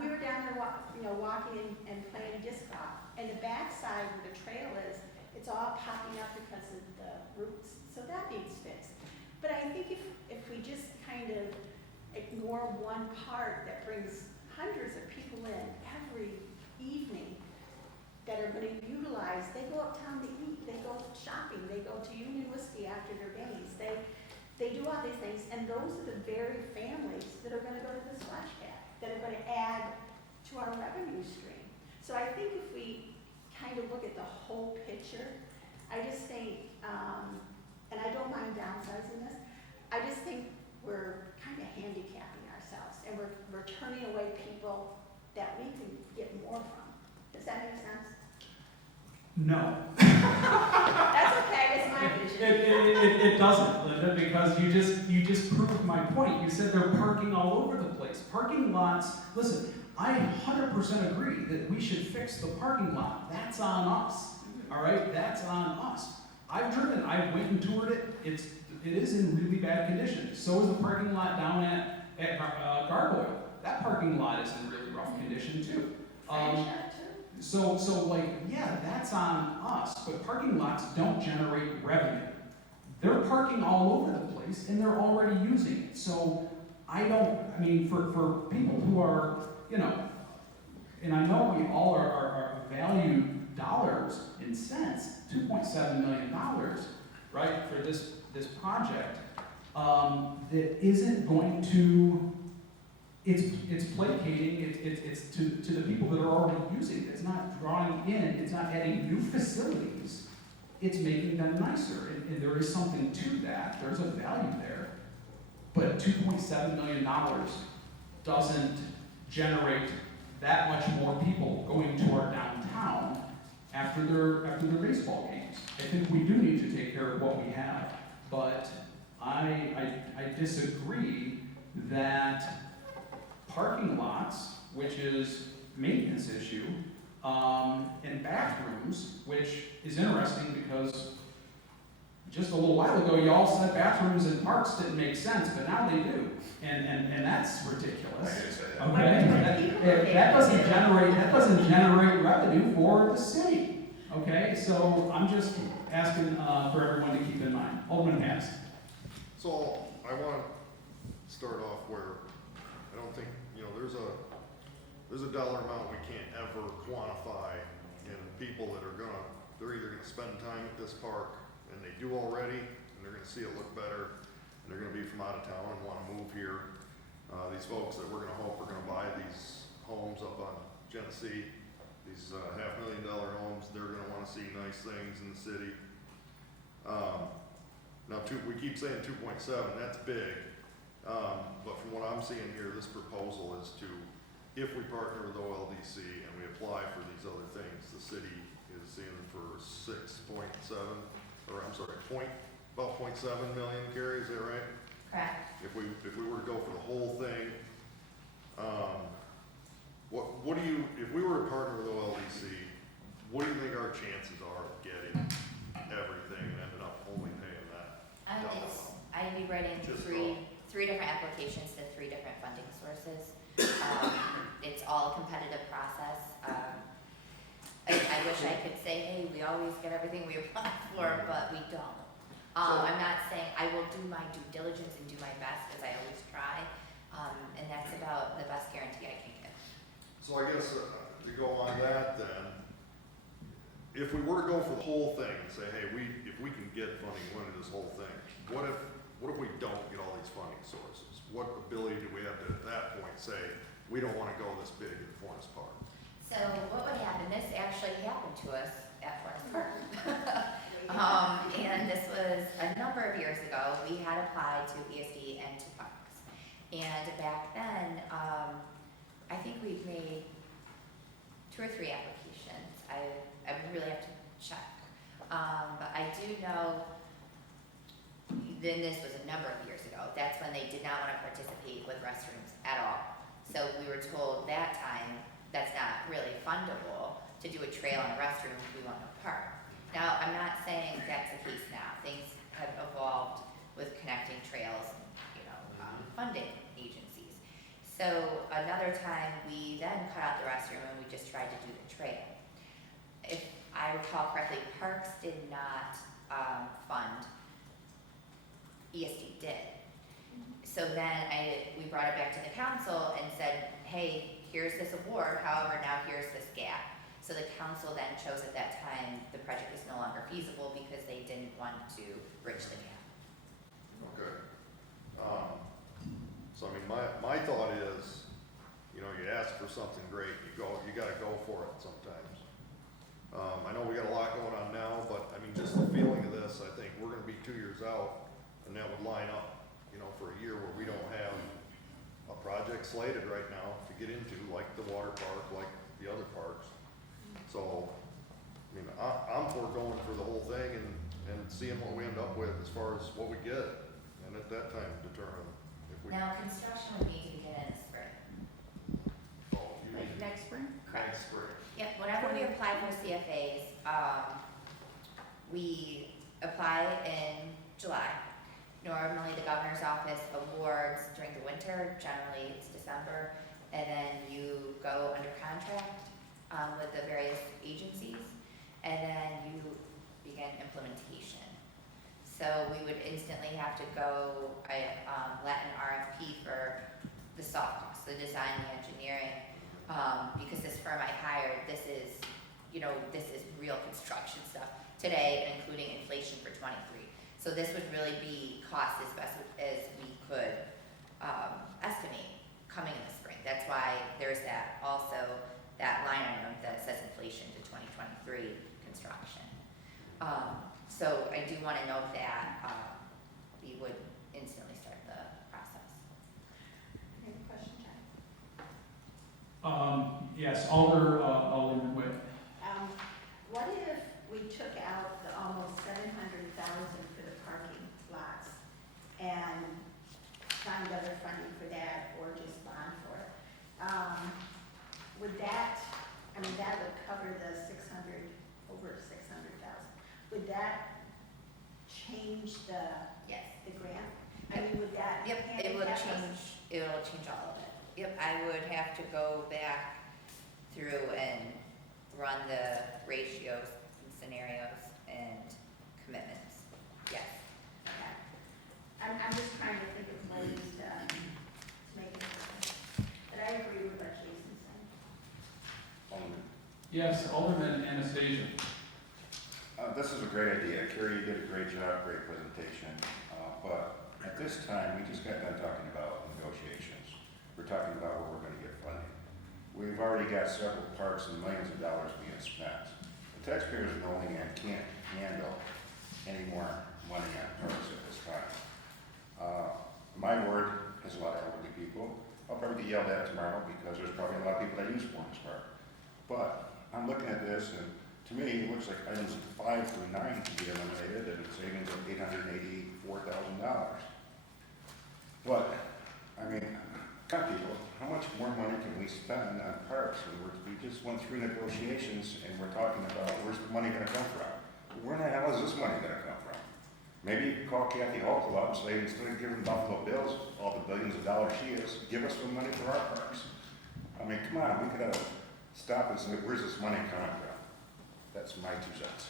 We were down there, walking and playing disc golf, and the backside where the trail is, it's all popping up because of the roots, so that needs fixed. But I think if we just kind of ignore one part that brings hundreds of people in every evening that are going to utilize, they go uptown to eat, they go shopping, they go to Union Whiskey after their games, they do all these things, and those are the very families that are going to go to the splash pad, that are going to add to our revenue stream. So I think if we kind of look at the whole picture, I just think, and I don't mind downsizing this, I just think we're kind of handicapping ourselves, and we're turning away people that we can get more from. Does that make sense? No. That's okay, it's my vision. It doesn't, Linda, because you just proved my point. You said they're parking all over the place. Parking lots, listen, I 100% agree that we should fix the parking lot. That's on us, all right? That's on us. I've driven, I went and toured it. It is in really bad condition. So is the parking lot down at Gargoyle. That parking lot is in really rough condition too. So yeah, that's on us, but parking lots don't generate revenue. They're parking all over the place and they're already using it. So for people who are, and I know we all are valued dollars and cents, $2.7 million, right, for this project, that isn't going to, it's placating, it's to the people that are already using it. It's not drawing in, it's not adding new facilities, it's making them nicer. And there is something to that, there's a value there. But $2.7 million doesn't generate that much more people going to our downtown after their baseball games. I think we do need to take care of what we have, but I disagree that parking lots, which is maintenance issue, and bathrooms, which is interesting because just a little while ago, y'all said bathrooms and parks didn't make sense, but now they do, and that's ridiculous. Okay, that doesn't generate revenue for the city. Okay, so I'm just asking for everyone to keep in mind. Alderman Pass. So I want to start off where I don't think there's a dollar amount we can't ever quantify, and people that are they're either gonna spend time at this park, and they do already, and they're gonna see it look better, and they're gonna be from out of town and want to move here. These folks that we're gonna hope are gonna buy these homes up on Genesee, these $500,000 homes, they're gonna want to see nice things in the city. We keep saying 2.7, that's big, but from what I'm seeing here, this proposal is to, if we partner with OLDC and we apply for these other things, the city is in for about 0.7 million, Carrie, is that right? Correct. If we were to go for the whole thing, if we were to partner with OLDC, what do you think our chances are of getting everything and ended up only paying that? I'd be writing three different applications to 3 different funding sources. It's all a competitive process. I wish I could say, hey, we always get everything we apply for, but we don't. I'm not saying I will do my due diligence and do my best, as I always try, and that's about the best guarantee I can give. So I guess to go on that then, if we were to go for the whole thing and say, hey, if we can get funding into this whole thing, what if we don't get all these funding sources? What ability do we have to, at that point, say, we don't want to go this big in Forest Park? So what would happen, this actually happened to us at Forest Park. And this was a number of years ago. We had applied to ESD and to parks. And back then, I think we've made 2 or 3 applications. I would really have to check. But I do know, then this was a number of years ago, that's when they did not want to participate with restrooms at all. So we were told that time, that's not really fundable to do a trail and a restroom, we want no park. Now, I'm not saying that's the case now. Things have evolved with connecting trails and, funding agencies. So another time, we then cut out the restroom and we just tried to do the trail. If I recall correctly, Parks did not fund, ESD did. So then we brought it back to the council and said, hey, here's this award, however, now here's this gap. So the council then chose at that time, the project is no longer feasible because they didn't want to bridge the gap. Okay. So I mean, my thought is, you know, you ask for something great, you gotta go for it sometimes. I know we got a lot going on now, but I mean, just the feeling of this, I think we're gonna be 2 years out, and that would line up, you know, for a year where we don't have a project slated right now to get into, like the water park, like the other parks. So, I mean, I'm for going for the whole thing and seeing what we end up with as far as what we get, and at that time determine if we. Now, construction would need to begin in the spring. Oh, you Like mean next spring? next spring. Yep, whenever we apply for CFAs, we apply in July. Normally, the governor's office awards during the winter, generally it's December, and then you go under contract with the various agencies, and then you begin implementation. So we would instantly have to go, let an RFP for the soft costs, the design, the engineering, because this firm I hired, this is real construction stuff today, including inflation for 23. So this would really be cost as best as we could estimate coming in the spring. That's why there's that line item that says inflation to 2023 construction. So I do want to note that we would instantly start the process. Any question, John? Yes, Alderman Witt. What if we took out the almost 700,000 for the parking lots and find other funding for that or just bond for it? Would that, I mean, that would cover the over 600,000. Would that change Yes. the grant? I mean, would that? Yep, it would handicap us? it'll change all of it. Yep, I would have to go back through and run the ratios and scenarios and commitments. Yes. Okay. I'm just trying to think of ways to make it happen. But I agree with what Jason's saying. Yes, Alderman Anastasia. This is a great idea. Carrie, you did a great job, great presentation. But at this time, we just got done talking about negotiations. We're talking about where we're going to get funding. We've already got several parks and millions of dollars being spent. The taxpayers in Olean can't handle any more money on parks at this time. My ward has a lot of elderly people. I'll probably get yelled at tomorrow because there's probably a lot of people that use Forest Park. But I'm looking at this, and to me, it looks like items 5 through 9 can be eliminated and savings of $884,000. But, I mean, come on, people, how much more money can we spend on parks? And we just went through negotiations and we're talking about where's the money going to come from? Where in the hell is this money going to come from? Maybe you can call Kathy Hochul up and say, instead of giving Buffalo Bills all the billions of dollars she is, give us some money for our parks. I mean, come on, we could have stop and say, where's this money coming from? That's my 2 cents.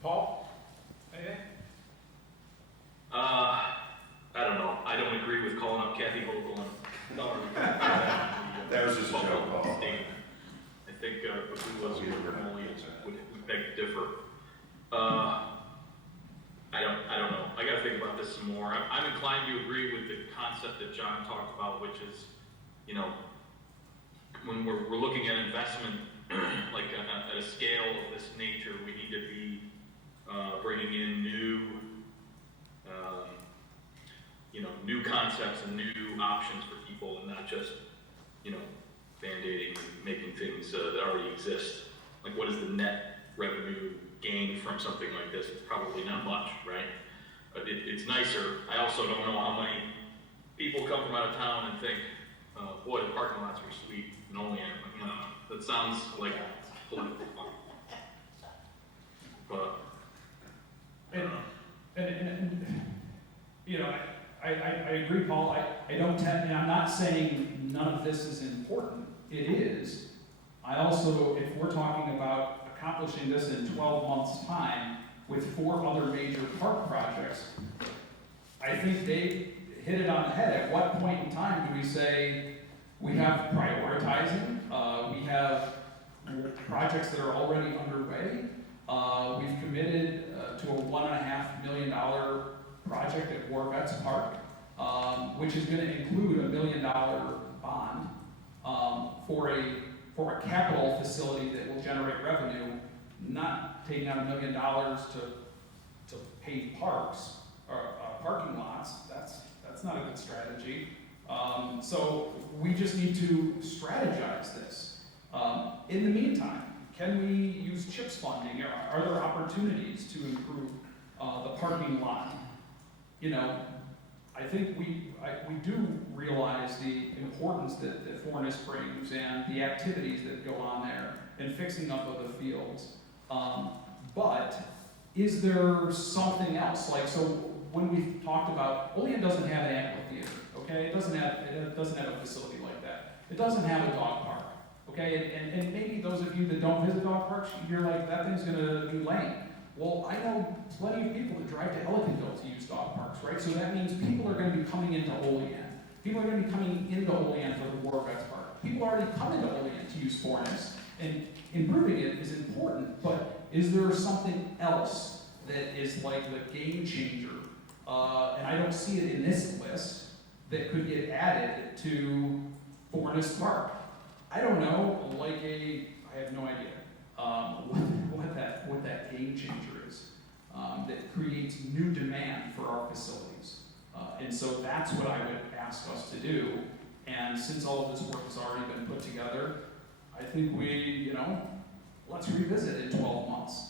Paul? Anything? I don't know. I don't agree with calling up Kathy Hochul and telling her. That was just a joke, Paul. I think who was Olean would beg to differ. I don't know. I got to think about this some more. I'm inclined to agree with the concept that John talked about, which is, you know, when we're looking at investment, like at a scale of this nature, we need to be bringing in new concepts and new options for people, and not just, band-aiding and making things that already exist. Like, what is the net revenue gain from something like this? It's probably not much, right? But it's nicer. I also don't know how many people come from out of town and think, boy, the parking lots were sweet in Olean. That sounds like political fun. But, And I agree, Paul. I don't tend, and I'm not saying none of this is important. It is. I also, if we're talking about accomplishing this in 12 months' time with 4 other major park projects, I think they hit it on the head. At what point in time do we say we have prioritizing? We have projects that are already underway. We've committed to a $1.5 million project at War Vets Park, which is going to include a $1 million bond for a capital facility that will generate revenue, not taking out $1 million to pave parks or parking lots. That's not a good strategy. So we just need to strategize this. In the meantime, can we use CHIPS funding? Are there opportunities to improve the parking lot? You know, I think we do realize the importance that Furnace brings and the activities that go on there and fixing up of the fields. But is there something else? Like, so when we talked about, Olean doesn't have an amphitheater, okay? It doesn't have a facility like that. It doesn't have a dog park, okay? And maybe those of you that don't visit dog parks, you're like, that thing's gonna be lame. Well, I know plenty of people that drive to Ellicottville to use dog parks, right? So that means people are going to be coming into Olean. People are going to be coming into Olean for the War Vets Park. People already come into Olean to use Furnace, and improving it is important, but is there something else that is like the game changer, and I don't see it in this list, that could get added to Furnace Park? I don't know, I have no idea. What that game changer is, that creates new demand for our facilities. And so that's what I would ask us to do. And since all of this work has already been put together, I think let's revisit in 12 months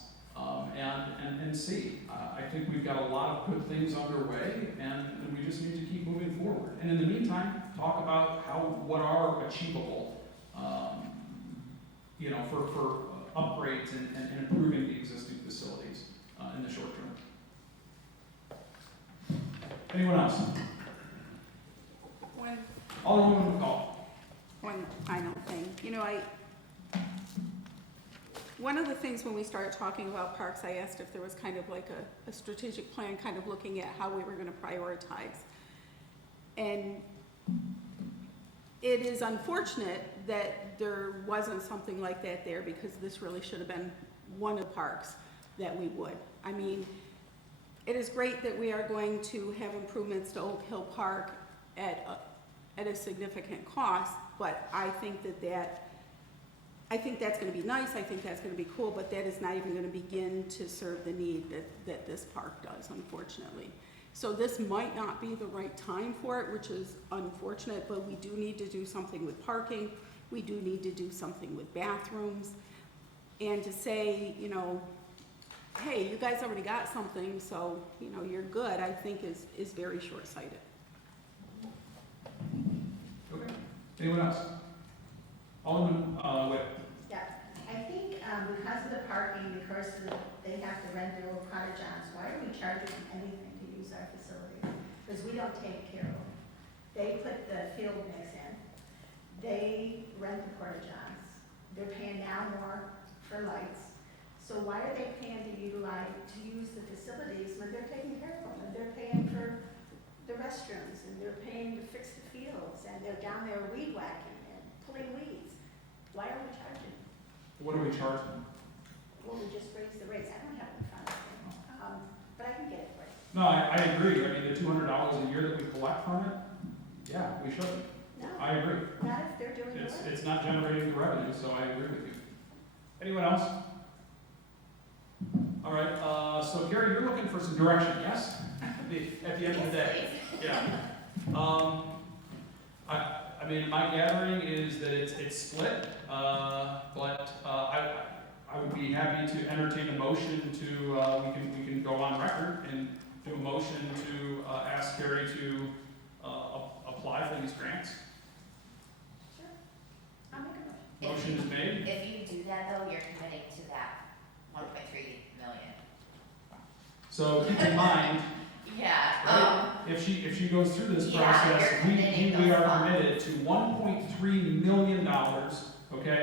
and see. I think we've got a lot of good things underway, and we just need to keep moving forward. And in the meantime, talk about what are achievable, for upgrades and improving the existing facilities in the short term. Anyone else? Alderwoman McCall. One final thing. One of the things when we started talking about parks, I asked if there was kind of like a strategic plan, kind of looking at how we were going to prioritize. And it is unfortunate that there wasn't something like that there, because this really should have been one of the parks that we would. I mean, it is great that we are going to have improvements to Oak Hill Park at a significant cost, but I think that's going to be nice, I think that's going to be cool, but that is not even going to begin to serve the need that this park does, unfortunately. So this might not be the right time for it, which is unfortunate, but we do need to do something with parking. We do need to do something with bathrooms. And to say, hey, you guys already got something, so, you're good, I think is very short-sighted. Okay. Anyone else? Alderman Witt. Yeah, I think because of the parking, because they have to rent their old porta-johns, why are we charging them anything to use our facilities? Because we don't take care of them. They put the field mix in. They rent the porta-johns. They're paying now more for lights. So why are they paying to use the facilities when they're taking care of them? And they're paying for the restrooms, and they're paying to fix the fields, and they're down there weed whacking and pulling weeds. Why are we charging? What do we charge them? Well, we just raised the rates. I don't have it in front of me, but I can get it for you. No, I agree. I mean, the $200 a year that we collect from it, yeah, we should. No, I agree. not if they're doing the work. It's not generating the revenue, so I agree with you. Anyone else? All right, so Carrie, you're looking for some direction, yes? At the end of the day. Yeah. I mean, my gathering is that it's split, but I would be happy to entertain a motion to, we can go on record and do a motion to ask Carrie to apply for these grants. Sure. I'll make a motion. Motion is made. If you do that though, you're committing to that 1.3 million. So keep in mind, Yeah, right, if she goes through this Yeah, process, you're committing we those are funds. committed to $1.3 million, okay,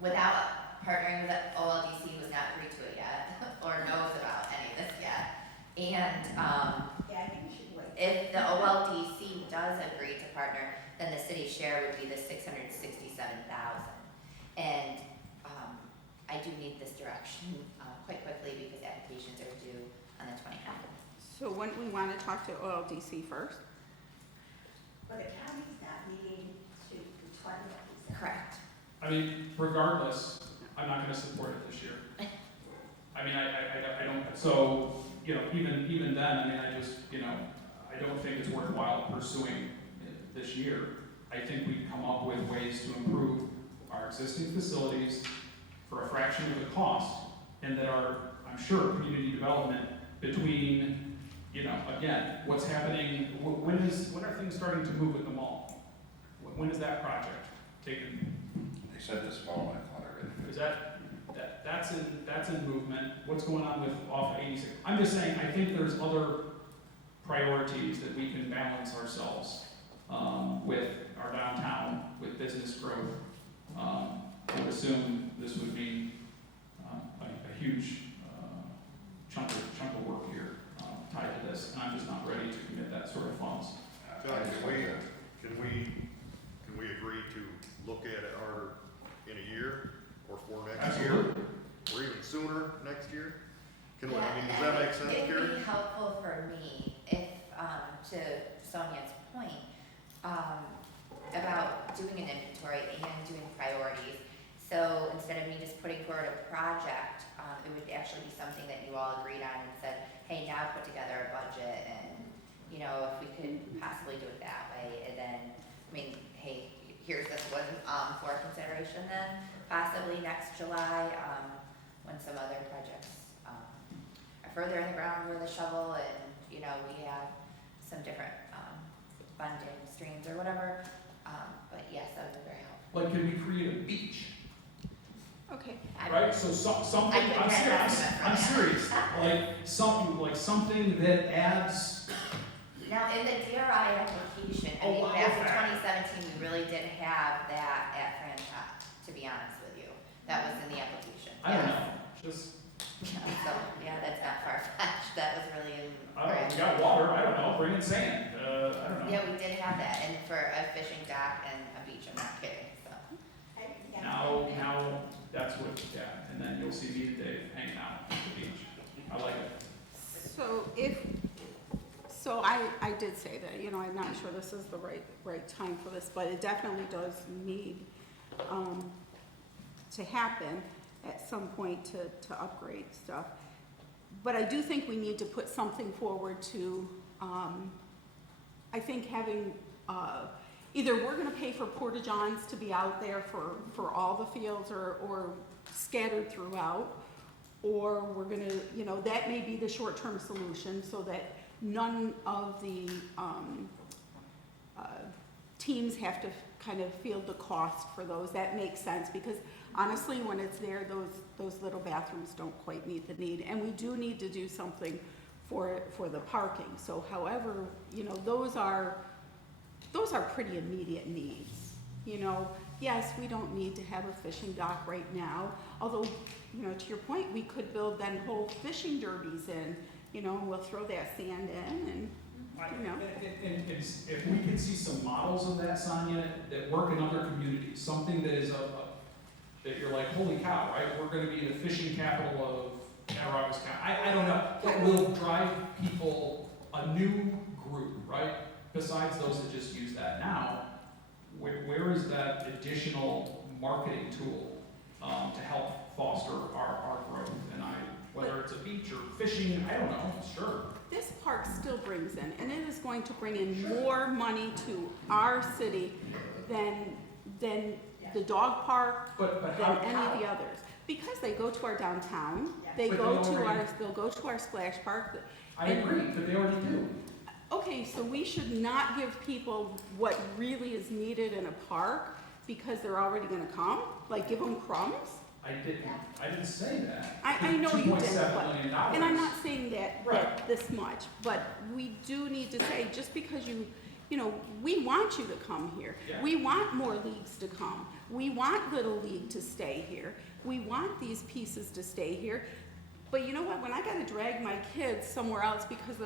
without partnering with the OLDC, who's not agreed to it yet, or knows about any of this yet. And, Yeah, I think we should wait. if the OLDC does agree to partner, then the city share would be the $667,000. And, I do need this direction, quite quickly because applications are due on the 29th. So wouldn't we want to talk to OLDC first? But the county's not meeting to the 20th. Correct. I mean, regardless, I'm not gonna support it this year. I mean, I don't, so, you know, even then, I mean, I just, you know, I don't think it's worthwhile pursuing it this year. I think we can come up with ways to improve our existing facilities for a fraction of the cost, and that our, I'm sure, community development between, you know, again, what's happening, when are things starting to move at the mall? When is that project taken? They said this fall, I thought I read it. Is that's in movement? What's going on with off 86? I'm just saying, I think there's other priorities that we can balance ourselves with our downtown, with business growth. I would assume this would be a huge chunk of work here tied to this, and I'm just not ready to commit that sort of funds. John, can we agree to look at it harder in a year or for next year? Absolutely. Or even sooner next year? Can we, Yeah, I mean, does that make sense, It Gary? would be helpful for me if, to Sonia's point, about doing an inventory and doing priorities. So instead of me just putting forward a project, it would actually be something that you all agreed on and said, hey, now put together a budget, and, you know, if we could possibly do it that way, and then, I mean, hey, here's this one, for consideration then, possibly next July, when some other projects, are further in the ground with a shovel, and, you know, we have some different, funding streams or whatever, but yes, that would be very helpful. Like, can we create a beach? Okay. Right, so something, I I'm can serious, have that. I'm serious, like something that adds, Now, in the DRI application, I Oh, mean, wow, back in okay. 2017, we really did have that at franchise, to be honest with you. That was in the application. I don't Yes. know, just, So, yeah, that's not far-fetched, that was really in. I don't know, we got water, I don't know, bring in sand, I don't know. Yeah, we did have that, and for a fishing dock and a beach, I'm not kidding, so. Now, that's what, yeah, and then you'll see me and Dave hanging out at the beach, I like it. So I did say that, you know, I'm not sure this is the right time for this, but it definitely does need to happen at some point to upgrade stuff. But I do think we need to put something forward to, I think having, either we're gonna pay for porta-johns to be out there for all the fields or scattered throughout, or we're gonna, you know, that may be the short-term solution so that none of the teams have to kind of field the cost for those. That makes sense, because honestly, when it's there, those little bathrooms don't quite meet the need. And we do need to do something for the parking. So however, you know, those are pretty immediate needs. You know, yes, we don't need to have a fishing dock right now, although, you know, to your point, we could build then whole fishing derbies in, you know, and we'll throw that sand in and, you know. And if we can see some models of that, Sonia, that work in other communities, something that is that you're like, holy cow, right? We're gonna be the fishing capital of Cattaraugus County. I don't know, that will drive people, a new group, right? Besides those that just use that now, where is that additional marketing tool to help foster our growth? And whether it's a beach or fishing, I don't know, sure. This park still brings in, and it is going to bring in more money to our city than the dog park, But than how, any of the others. Because they go to our downtown, they'll But go they to our splash park. I agree, but they already do. Okay, so we should not give people what really is needed in a park because they're already gonna come? Like, give them crumbs? I didn't say that. I know you didn't, $2.7 but, million. and I'm not saying that Right. this much, but we do need to say, just because you know, we want you to come here. Yeah. We want more leagues to come. We want Little League to stay here. We want these pieces to stay here. But you know what, when I gotta drag my kids somewhere else because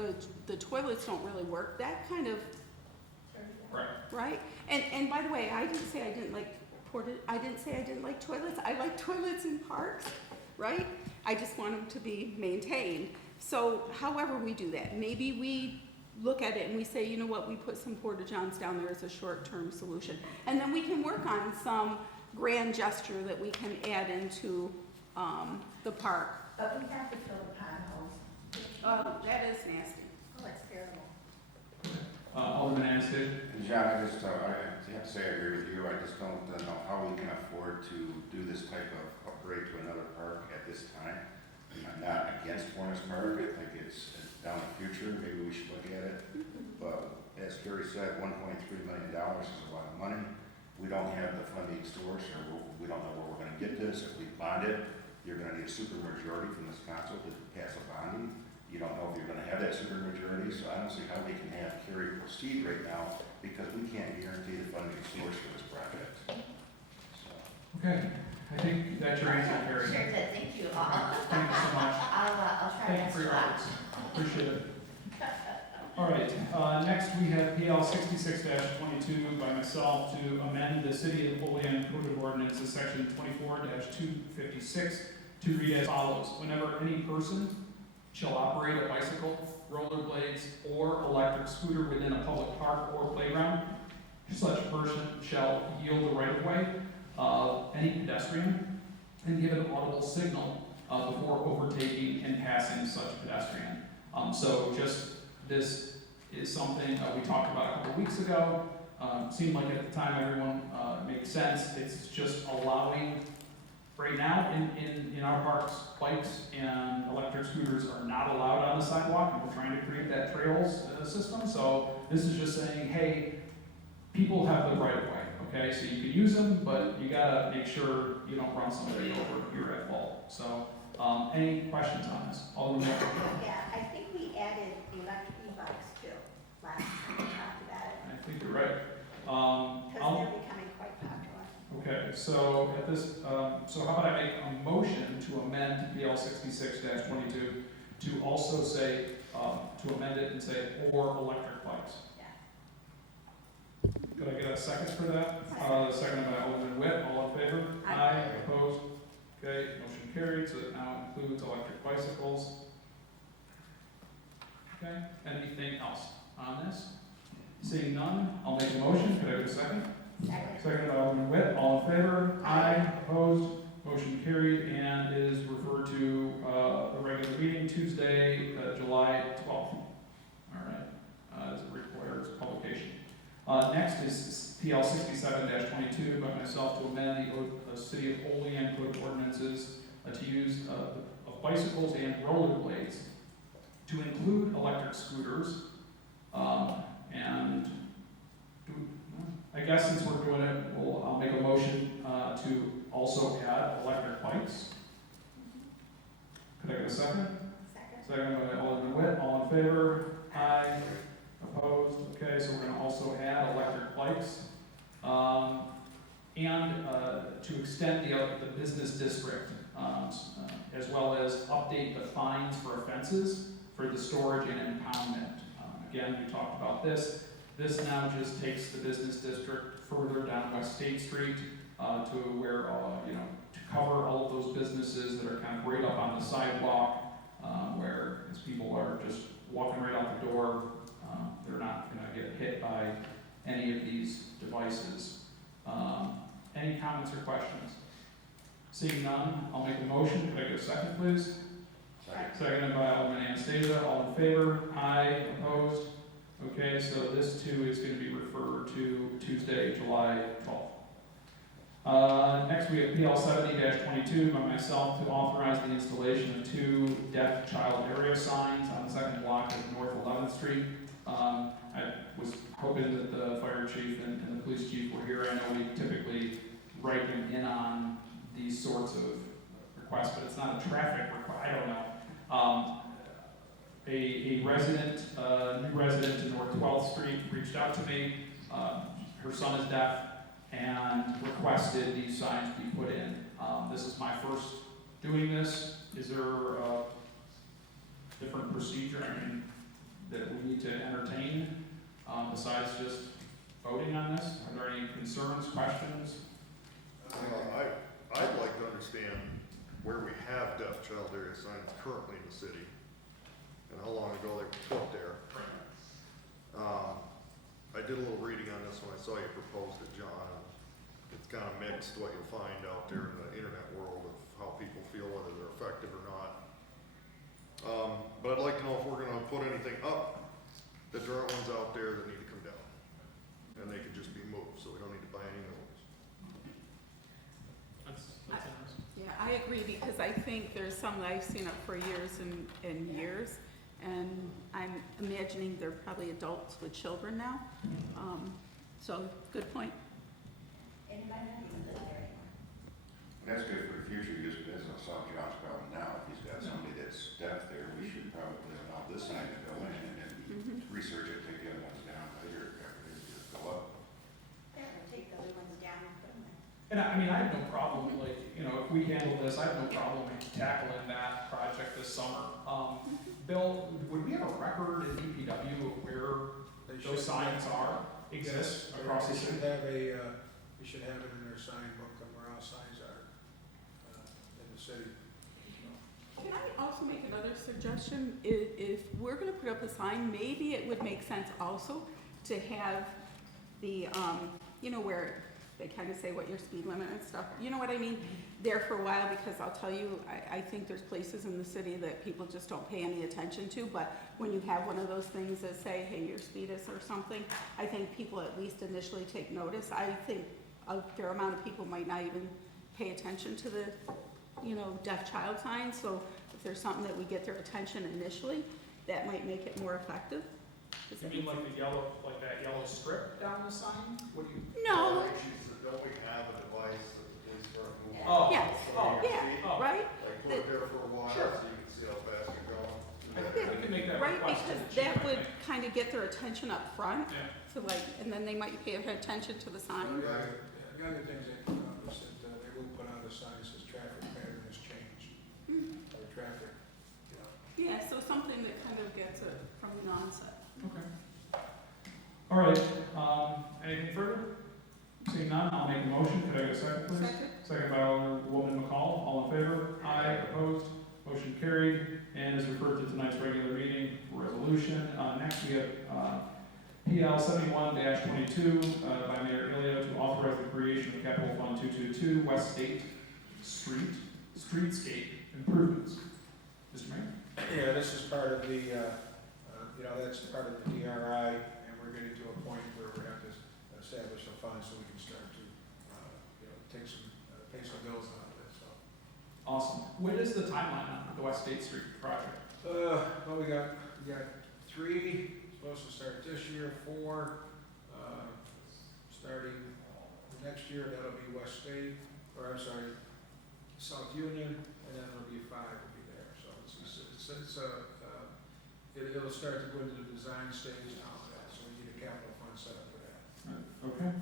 the toilets don't really work, that kind of, Right. right? And by the way, I didn't say I didn't like I didn't say I didn't like toilets. I like toilets in parks, right? I just want them to be maintained. So however we do that, maybe we look at it and we say, you know what, we put some porta johns down there as a short-term solution. And then we can work on some grand gesture that we can add into the park. But we have to fill the potholes. That is nasty. Oh, it's terrible. Alderman Anastas? John, I have to say I agree with you. I just don't know how we can afford to do this type of upgrade to another park at this time. I'm not against Warner's Park. I think it's down the future. Maybe we should look at it. But as Kerry said, $1.3 million is a lot of money. We don't have the funding source, or we don't know where we're going to get this. If we bond it, you're going to need a supermajority from this council to pass a bonding. You don't know if you're going to have that supermajority, so I don't see how we can have Kerry proceed right now because we can't guarantee the funding source for this project. So. Okay, I think that's your answer, Carrie. Sure did, thank you all. Thank you so much. I'll try Thank you next for your time. efforts. Appreciate it. All right, next we have PL 66-22 by myself to amend the City of Olean Code of Ordinances, section 24-256 to read as follows. Whenever any person shall operate a bicycle, rollerblades, or electric scooter within a public park or playground, such person shall yield the right-of-way of any pedestrian and give an audible signal before overtaking and passing such pedestrian. So just this is something we talked about a couple weeks ago. Seemed like at the time everyone makes sense. It's just allowing, right now in our parks, bikes and electric scooters are not allowed on the sidewalk, and we're trying to create that trails system. So this is just saying, hey, people have the right of way, okay? So you can use them, but you gotta make sure you don't run somebody over, you're at fault. So, any questions on this? Alderman Moore? Yeah, I think we added electric e-bikes too, last time we talked about it, I think you're right. because they're becoming quite popular. Okay, so at this, so how about I make a motion to amend PL 66-22 to also say, to amend it and say, or electric bikes. Yeah. Could I get a second for that? Second by Alderman Witt, all in favor? Aye. Opposed? Okay, motion carried, so it now includes electric bicycles. Okay, anything else on this? Seeing none, I'll make a motion, could I get a second? Second. Second by Alderman Witt, all in favor? Aye. Opposed? Motion carried and is referred to the regular meeting Tuesday, July 12th. All right, as it requires publication. Next is PL 67-22 by myself to amend the City of Olean Code of Ordinances to use of bicycles and rollerblades to include electric scooters and I guess since we're doing it, I'll make a motion to also add electric bikes. Could I get a second? Second. Second by Alderman Witt, all in favor? Aye. Opposed? Okay, so we're gonna also add electric bikes. And to extend the business district, as well as update the fines for offenses for the storage and impoundment. Again, we talked about this. This now just takes the business district further down West State Street to where, to cover all of those businesses that are kind of right up on the sidewalk, where as people are just walking right out the door, they're not going to get hit by any of these devices. Any comments or questions? Seeing none, I'll make a motion. Could I get a second, please? Seconded by Alderman Anastasia. All in favor? Aye. Opposed? Okay, so this too is going to be referred to Tuesday, July 12th. Next we have PL 70-22 by myself to authorize the installation of 2 deaf child area signs on the second block of North 11th Street. I was hoping that the fire chief and the police chief were here. I know we typically write them in on these sorts of request, but it's not a traffic request, I don't know. A resident, new resident in North 12th Street reached out to me. Her son is deaf and requested these signs be put in. This is my first doing this. Is there a different procedure, that we need to entertain, besides just voting on this? Are there any concerns, questions? I'd like to understand where we have deaf child area signs currently in the city, and how long ago they were put there. I did a little reading on this when I saw you proposed it, John, and it's kind of mixed what you'll find out there in the internet world of how people feel whether they're effective or not. But I'd like to know if we're gonna put anything up, that there aren't ones out there that need to come down, and they could just be moved, so we don't need to buy any new ones. That's interesting. Yeah, I agree, because I think there's some that I've seen up for years and years, and I'm imagining they're probably adults with children now. So, good point. And it might not even live there anymore. That's good for the future use, but as I saw John's problem now, if he's got somebody that's deaf there, we should probably allow this sign to go in and then research it, take the other ones down later, after they just go up. Yeah, we'll take the other ones down and put them in. And I mean, I have no problem, like, if we handle this, I have no problem tackling that project this summer. Bill, would we have a record in DPW of where those signs exist across the city? You should have it in their sign book of where all signs are, in the city. Can I also make another suggestion? If we're gonna put up a sign, maybe it would make sense also to have the, where they kind of say what your speed limit and stuff, you know what I mean? There for a while, because I'll tell you, I think there's places in the city that people just don't pay any attention to, but when you have one of those things that say, hey, your speed is or something, I think people at least initially take notice. I think a fair amount of people might not even pay attention to the, deaf child signs, so if there's something that we get their attention initially, that might make it more effective. Does You that mean make like that yellow strip down the sign? What do you? No. Don't we have a device that the police department will? Oh. Yes. Oh. Yeah, right? Like put it there for a while, Sure. so you can see how fast you're going. I think we can make that Right, request to because the chief, that I would think. kind of get their attention up front, Yeah. so and then they might pay attention to the sign. The other things they put up is that they will put out a sign that says traffic pattern has changed, or traffic, Yeah, so something that kind of gets it from the onset. Okay. All right, anything further? Seeing none, I'll make a motion. Could I get a second, please? Second? Second by Alderwoman McCall. All in favor? Aye. Opposed? Motion carried. And is referred to tonight's regular meeting resolution. Next, we have PL 71-22 by Mayor Ilio to authorize the creation of Capital Fund 222 West State Street Streetscape Improvements. Mr. Mayor? Yeah, this is part of the, that's part of the DRI, and we're getting to a point where we have to establish a fund so we can start to, pay some bills out of it, so. Awesome. What is the timeline on the West State Street project? Well, we got 3, supposed to start this year, 4, starting next year, that'll be West State, South Union, and then it'll be 5 will be there, so it'll start to go into the design stage now, so we need a capital fund set up for that. Okay.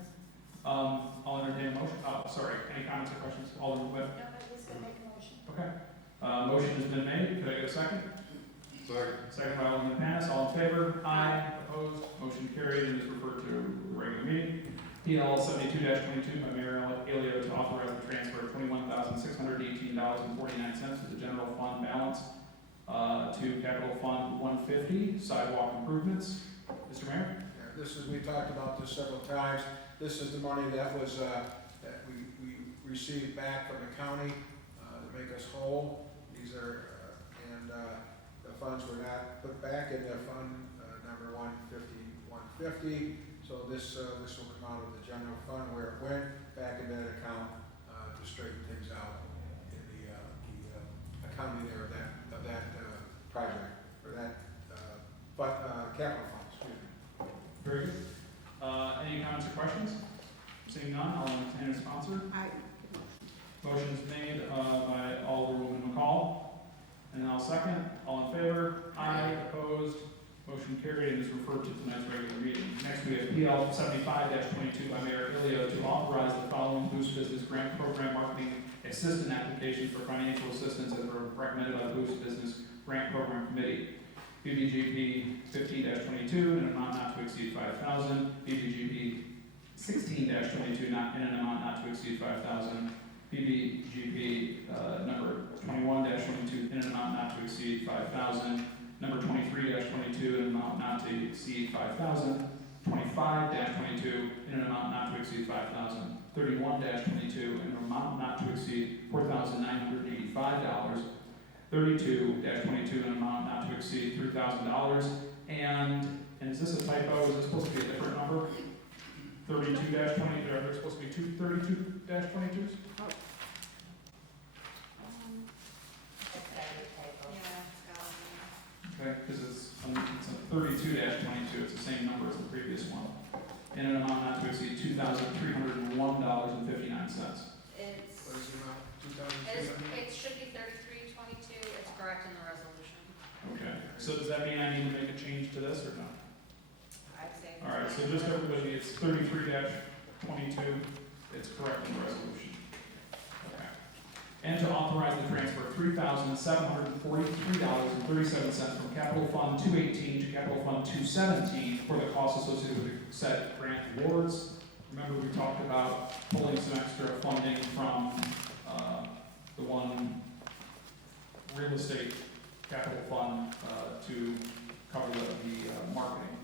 I'll entertain a motion. Oh, sorry. Any comments or questions? Alderman Webb? Nobody's gonna make a motion. Okay. Motion has been made. Could I get a second? Second. Second by Alderman Panis. All in favor? Aye. Opposed? Motion carried and is referred to the regular meeting. PL 72-22 by Mayor Ilio to authorize the transfer of $21,618.49 to the general fund balance to Capital Fund 150 sidewalk improvements. Mr. Mayor? Yeah, we talked about this several times. This is the money that was, that we received back from the county, to make us whole. These are, the funds were not put back in the fund, number 150, so this will come out of the general fund where it went back in that account, to straighten things out in the accounting there of that project, or that, capital fund, excuse me. Very good. Any comments or questions? Seeing none, I'll entertain a sponsor. Motion is made by Alderwoman McCall, and I'll second. All in favor? Aye. Opposed? Motion carried and is referred to tonight's regular meeting. Next, we have PL 75-22 by Mayor Ilio to authorize the following Boost Business Grant Program Marketing Assistant application for financial assistance as recommended by the Boost Business Grant Program Committee. BBGP 15-22 in an amount not to exceed 5,000. BBGP 16-22 not in an amount not to exceed 5,000. BBGP number 21-22 in an amount not to exceed 5,000. Number 23-22 in an amount not to exceed 5,000. 25-22 in an amount not to exceed 5,000. 31-22 in an amount not to exceed $4,985. 32-22 in an amount not to exceed $3,000. And is this a typo? Is this supposed to be a different number? 32-20, are there supposed to be two 32-22s? That's what I would type. Okay, because it's a 32-22, it's the same number as the previous one. In an amount not to exceed $2,301.59. It's, What is the amount? 2,300? it should be 3322, it's correct in the resolution. Okay, so does that mean I need to make a change to this or no? I'd say. All right, so just everybody, it's 33-22, it's correct in the resolution. Okay. And to authorize the transfer of $3,743.37 from Capital Fund 218 to Capital Fund 217 for the costs associated with the said grant awards. Remember, we talked about pulling some extra funding from the one real estate capital fund to cover the marketing.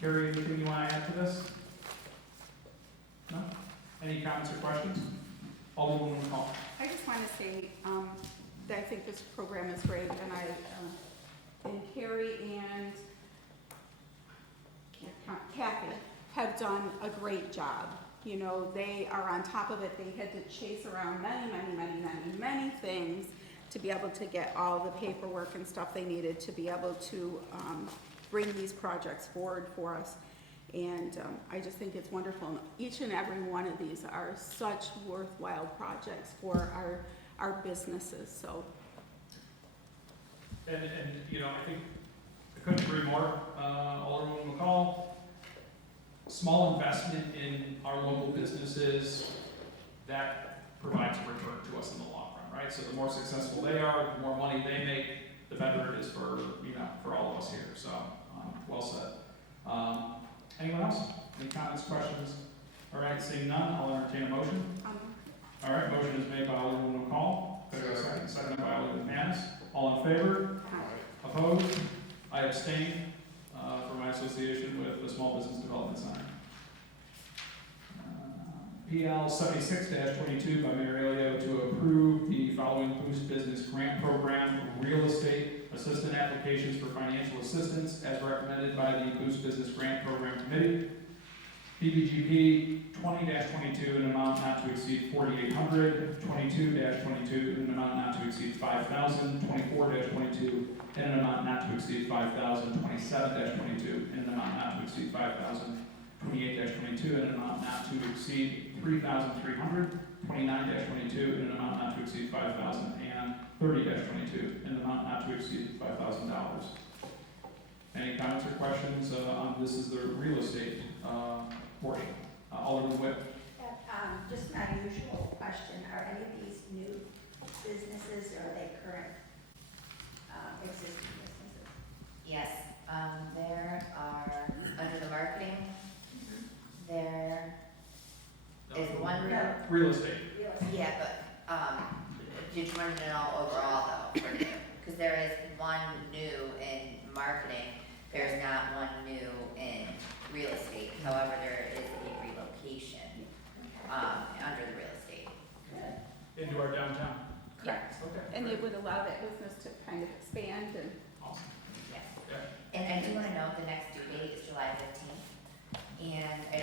Carrie, anything you want to add to this? No? Any comments or questions? Alderwoman McCall. I just want to say that I think this program is great, and and Carrie and Kathy have done a great job. You know, they are on top of it. They had to chase around many things to be able to get all the paperwork and stuff they needed to be able to bring these projects forward for us. And I just think it's wonderful. And each and every one of these are such worthwhile projects for our businesses, so. And you know, I think I couldn't agree more, Alderwoman McCall. Small investment in our local businesses, that provides a return to us in the long run, right? So the more successful they are, the more money they make, the better it is for, you know, for all of us here. So, well said. Anyone else? Any comments, questions? All right, seeing none, I'll entertain a motion. All right, motion is made by Alderwoman McCall. Could I get a second? Seconded by Alderman Panis. All in favor? Opposed? I abstain for my association with the Small Business Development Center. PL 76-22 by Mayor Ilio to approve the following Boost Business Grant Program Real Estate Assistant applications for financial assistance as recommended by the Boost Business Grant Program Committee. BBGP 20-22 in an amount not to exceed $4,800, 22-22 in an amount not to exceed $5,000, 24-22 in an amount not to exceed $5,000, 27-22 in an amount not to exceed $5,000, 28-22 in an amount not to exceed $3,300, 29-22 in an amount not to exceed $5,000, and 30-22 in an amount not to exceed $5,000. Any comments or questions on this is the real estate portion? Alderman Witt. Just an unusual question. Are any of these new businesses or are they current existing businesses? Yes, there are, under the marketing, there is one real, Real estate. Real estate. yeah, but, did you want to know overall though? Because there is one new in marketing, there's not one new in real estate, however, there is a relocation, under the real estate. Good. Into our downtown. Correct. Okay. And it would allow that business to kind of expand and